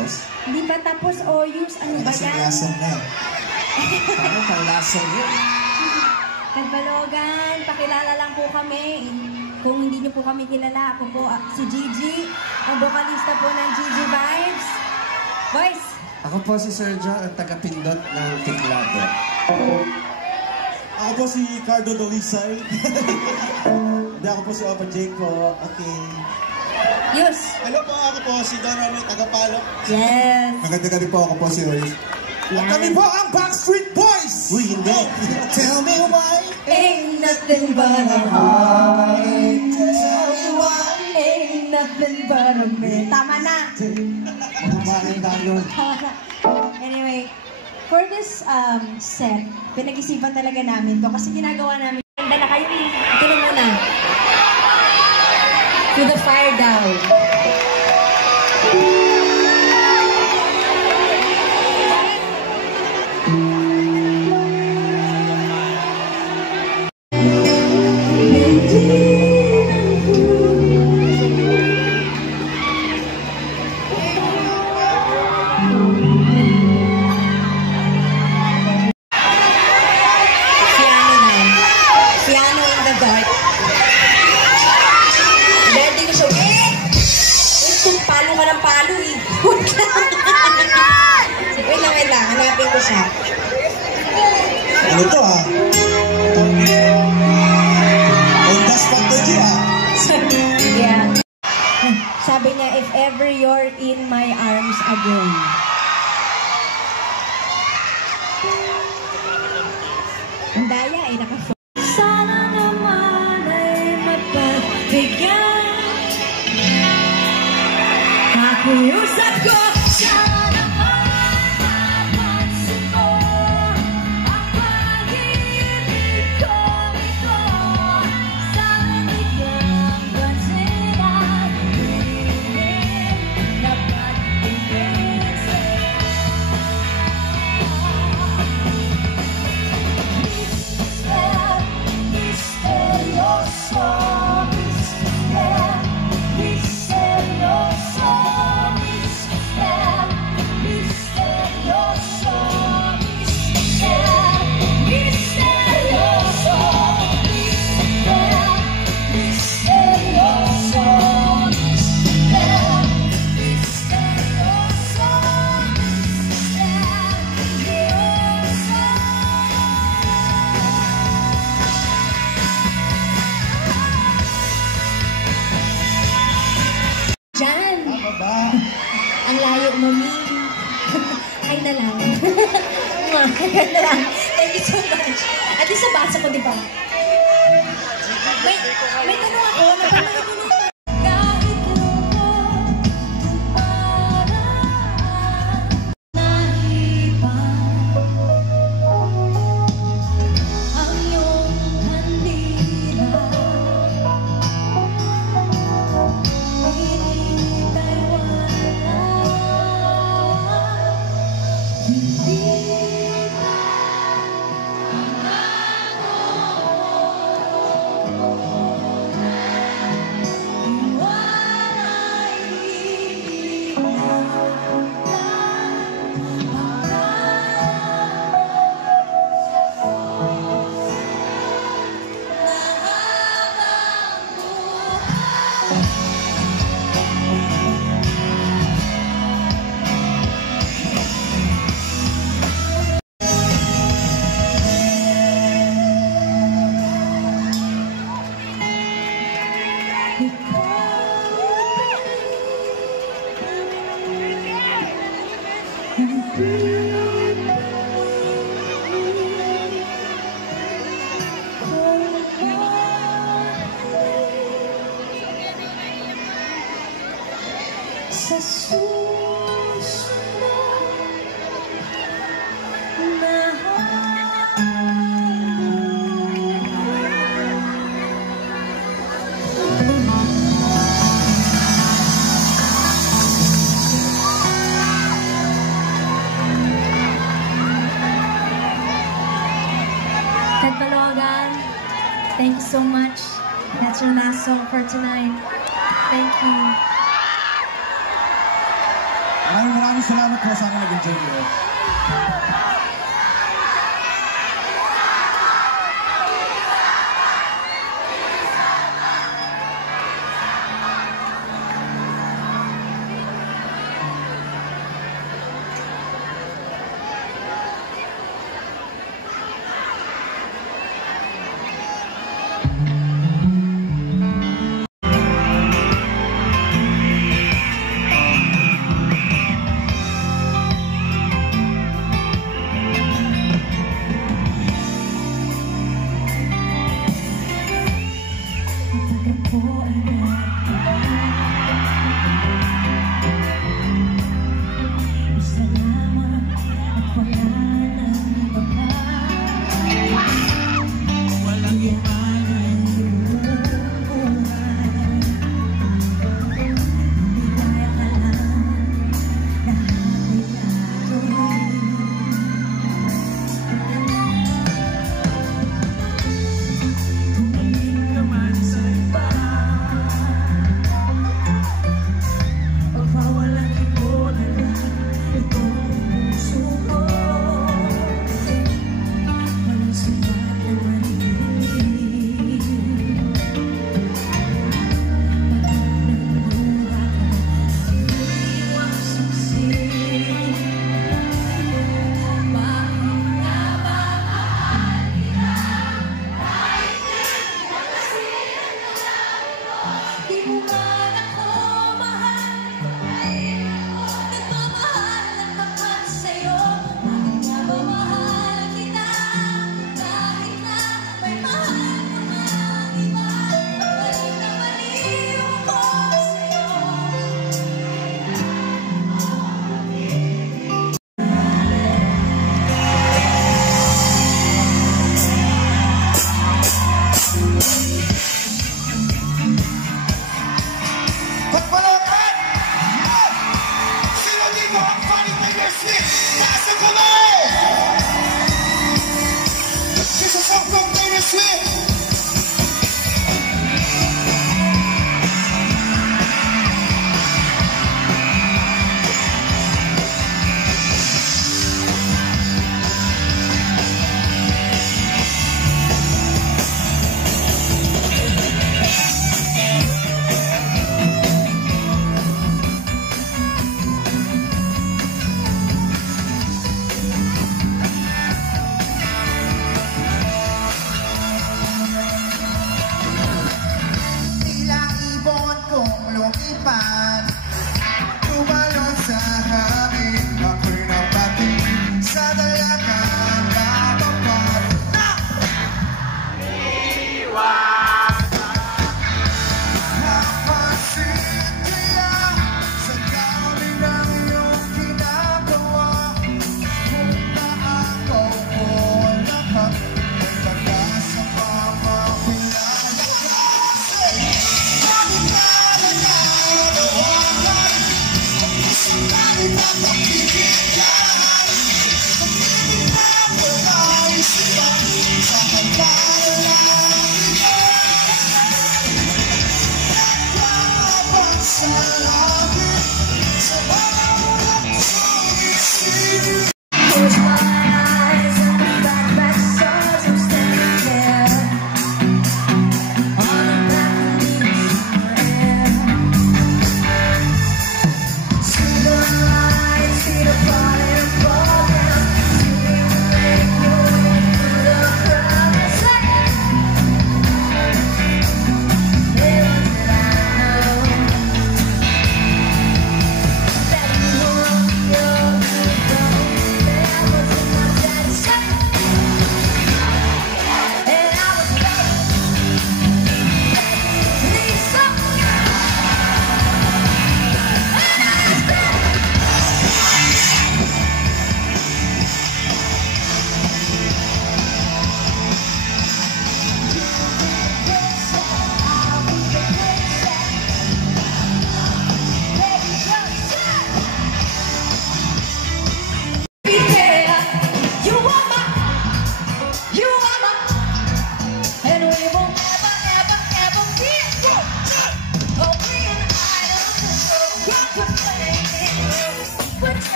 tapos? Hindi pa tapos, Oyus. Ano ba yan? Lasang na yan. Paano pang lasang yun? Kadbalogan, pakilala lang po kami. Kung hindi niyo po kami kilala, ako po si Gigi, ang vocalista po ng Gigi Vibes. Boys! Ako po si Sergio, ang taga-pindot ng Tiklado. Ako po si Cardo Dolisay. Hindi, ako po si Opa Jake po. Okay. Yus! Hello po, ako po si Don Rami, taga-Palo. Yes! Maganda po ako po si Roy. Yan. Kami po ang Backstreet Boys! Uy, hindi. Tell me why. Ain't nothing but a heartache. Tell me why. Ain't nothing but a man. Tama na! Anyway, for this set, pinag-isipan talaga namin to kasi ginagawa namin. Handa na kayo eh. Ito na muna. To the fire down. Wait lang. Hanapin ko siya. Ano to ah? On the spot to G ah. Yeah. Sabi niya, if ever you're in my arms again. Ang daya ay naka-phone. Sana naman ay mapagbigyan. Nakiusap ko. Sana naman mapansin mo ang pag-ibig ko ito. Sana biglang pansin at piling na pag-ibig sa'yo. Misterioso, misterioso, misterioso, misterioso, misterioso, Jan! Ang layo, mami. Hi na lang. Ganda lang. Thank you so much. At least sa basa ko, di ba? May tanong ako. Napanood ko na. Kahit lungkot, parang nahipan ang iyong handila. Sa susunod na Kadbalogan, thank you so much. That's your last song for tonight. Thank you. Maraming Salamat po, sana nag-enjoy kayo.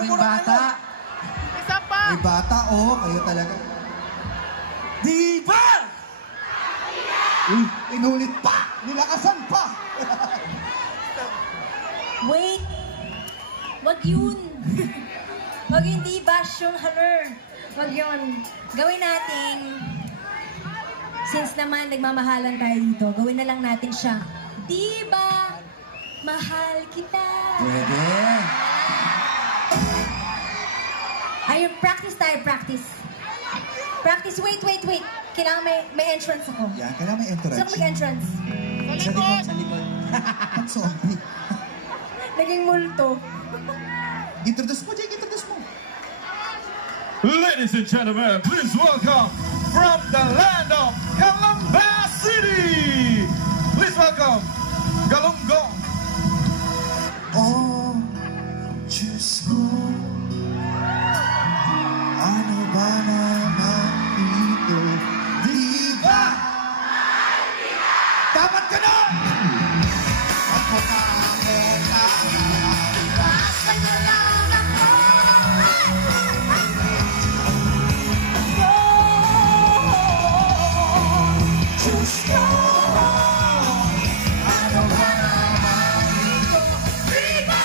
Daming bata. Isa pa! May bata, oh. Kayo talaga. Diba? Uy, inulit pa. Nilakasan pa. Wait! Wag yun! Wag yun, di bash yung haler. Wag yun. Gawin natin, since naman nagmamahalan tayo dito, gawin na lang natin siya. Di ba? Mahal kita. Pwede. Ayun, practice tayo, practice. Practice, wait. Kailangan may entrance ako. Yan, kailangan may entourage. Sino mag-entrance? Sa likod! Sa likod. At zombie. Naging multo. Introduce mo, Jake. Introduce mo. Ladies and gentlemen, please welcome from the land of Calamba City. Please welcome Galunggong. Oh, Diyos ko. Ano ba naman ito? Di ba? Dapat ka na! Ako nakakita. Basta na lang ako. Diyos ko. Ano ba naman ito? Di ba?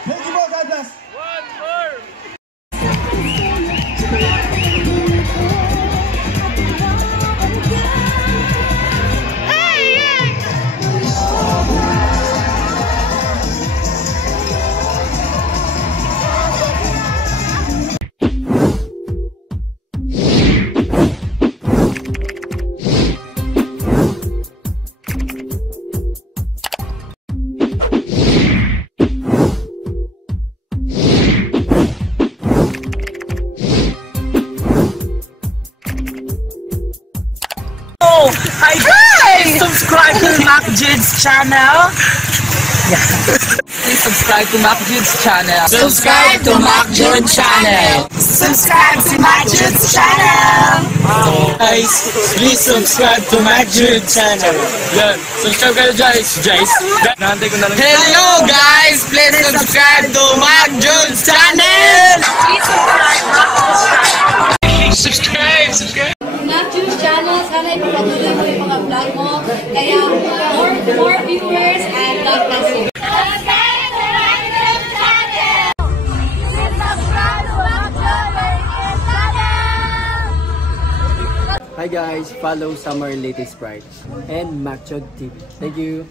Thank you, God bless. One more! Hi guys! Subscribe to Mac Jids channel. Please subscribe to Mac Jids channel. Subscribe to Mac Jids channel. Subscribe to Mac Jids channel. Guys, please subscribe to Mac Jids channel. Yan, subscribe kayo guys. Nahantay ko na lang. Hello guys, please subscribe to Mac Jids channel. Subscribe. Matthew's channel, sana ipapatuloy mo yung mga vlog mo. Kaya, more viewers and God bless you. Hi guys, follow Summer Latest Sprite and Macchod TV. Thank you.